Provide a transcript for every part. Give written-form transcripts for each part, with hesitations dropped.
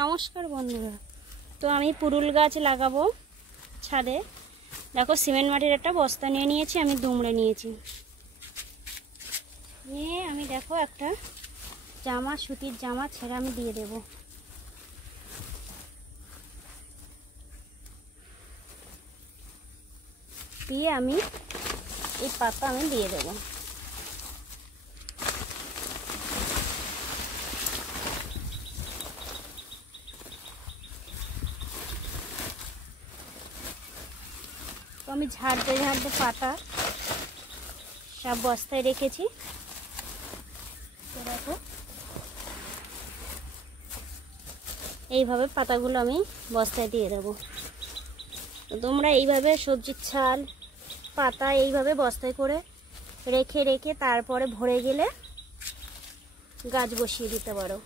নমস্কার বন্ধুরা, তো আমি পুরুল গাছ লাগাবো ছাদে। দেখো সিমেন্ট মাটির একটা বস্তা নিয়ে নিয়েছি, আমি দুমড়ে নিয়েছি। নিয়ে আমি দেখো একটা জামা, সুতির জামা ছেড়ে আমি দিয়ে দেব। দিয়ে আমি এই পাতা আমি দিয়ে দেবো। তো আমি ঝাড়তে ঝাড়তে পাতা সব বস্তায় রেখেছি। তো দেখো এইভাবে পাতাগুলো আমি বস্তায় দিয়ে দেবো। তো তোমরা এইভাবে সবজির ছাল পাতা এইভাবে বস্তায় করে রেখে রেখে তারপরে ভরে গেলে গাছ বসিয়ে দিতে পারো।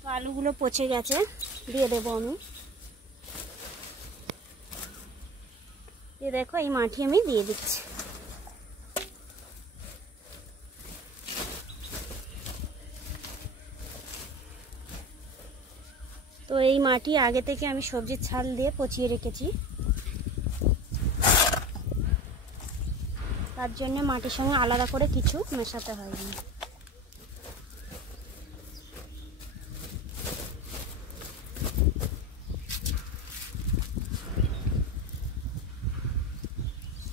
তো আলুগুলো পচে গেছে, দিয়ে দেবো আমি। দেখো এই মাটি আমি দিয়ে দিচ্ছি। তো এই মাটি আগে থেকে আমি সবজির ছাল দিয়ে পচিয়ে রেখেছি, তার জন্য মাটির সঙ্গে আলাদা করে কিছু মেশাতে হয়নি।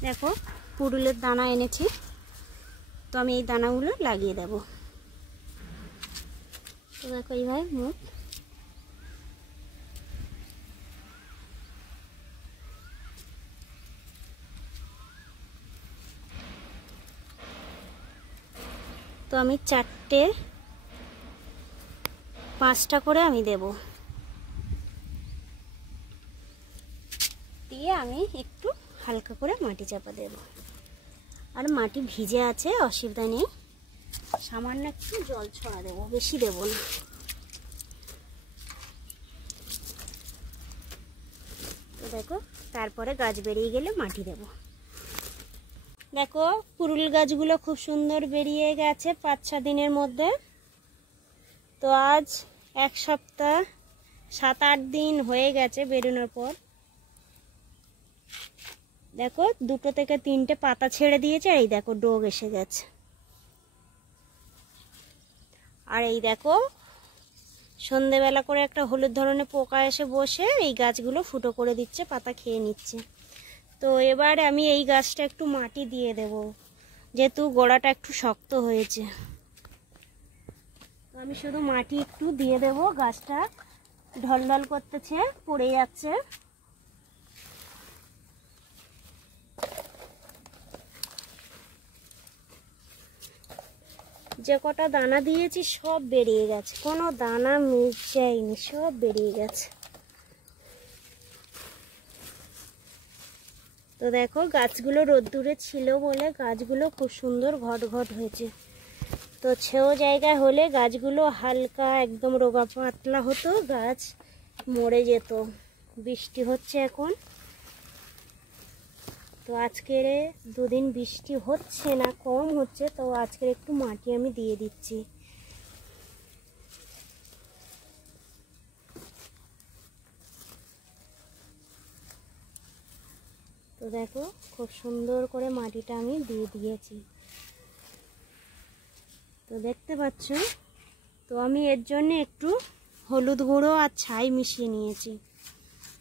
দেখো পুরুলের দানা এনেছি, তো আমি এই দানাগুলো লাগিয়ে দেব। তো দেখো এইভাবে মুখ তো আমি 4টে 5টা করে আমি দেব। দিয়ে আমি একটু হালকা করে মাটি চাপা দেব। আর মাটি ভিজে আছে, অসুবিধা নেই, সামান্য একটু জল ছড়া দেবো, বেশি দেব না। তো দেখো তারপরে গাছ বেরিয়ে গেলে মাটি দেব। দেখো পুরুল গাছগুলো খুব সুন্দর বেরিয়ে গেছে 5-6 দিনের মধ্যে। তো আজ 1 সপ্তাহ 7-8 দিন হয়ে গেছে বেরোনোর পর। দেখো 2 থেকে 3টে পাতা ছেড়ে দিয়েছে, আর এই দেখো ডোগ এসে গেছে। আর এই দেখো সন্ধেবেলা করে একটা হলুদ ধরনের পোকা এসে বসে এই গাছগুলো ফুটো করে দিচ্ছে, পাতা খেয়ে নিচ্ছে। তো এবার আমি এই গাছটা একটু মাটি দিয়ে দেব, যেহেতু গোড়াটা একটু শক্ত হয়েছে। তো আমি শুধু মাটি একটু দিয়ে দেব, গাছটা ঢলঢল করতেছে, পড়ে যাচ্ছে। যে কটা দানা দিয়েছি সব বেরিয়ে গেছে, কোনো দানা মিস যায়নি, সব বেরিয়ে গেছে। তো দেখো গাছগুলো রোদ্দুরে ছিল বলে গাছগুলো খুব সুন্দর ঘট ঘট হয়েছে। তো ছেও জায়গায় হলে গাছগুলো হালকা একদম রোগা পাতলা হতো, গাছ মরে যেত। বৃষ্টি হচ্ছে এখন, তো আজকের 2 দিন বৃষ্টি হচ্ছে না, কম হচ্ছে। তো আজকের একটু মাটি আমি দিয়ে দিচ্ছি। তো দেখো খুব সুন্দর করে মাটিটা আমি দিয়ে দিয়েছি, তো দেখতে পাচ্ছ। তো আমি এর জন্য একটু হলুদ গুঁড়ো আর ছাই মিশিয়ে নিয়েছি।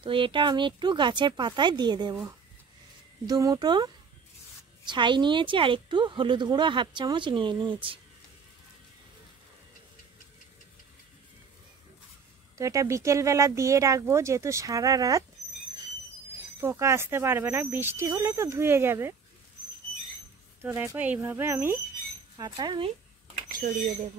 তো এটা আমি একটু গাছের পাতায় দিয়ে দেব। 2 মুঠো ছাই নিয়েছি আর একটু হলুদ গুঁড়ো 1/2 চামচ নিয়ে নিয়েছি। তো এটা বিকেলবেলা দিয়ে রাখবো, যেহেতু সারা রাত পোকা আসতে পারবে না, বৃষ্টি হলে তো ধুয়ে যাবে। তো দেখো এইভাবে আমি পাতা আমি ছড়িয়ে দেব।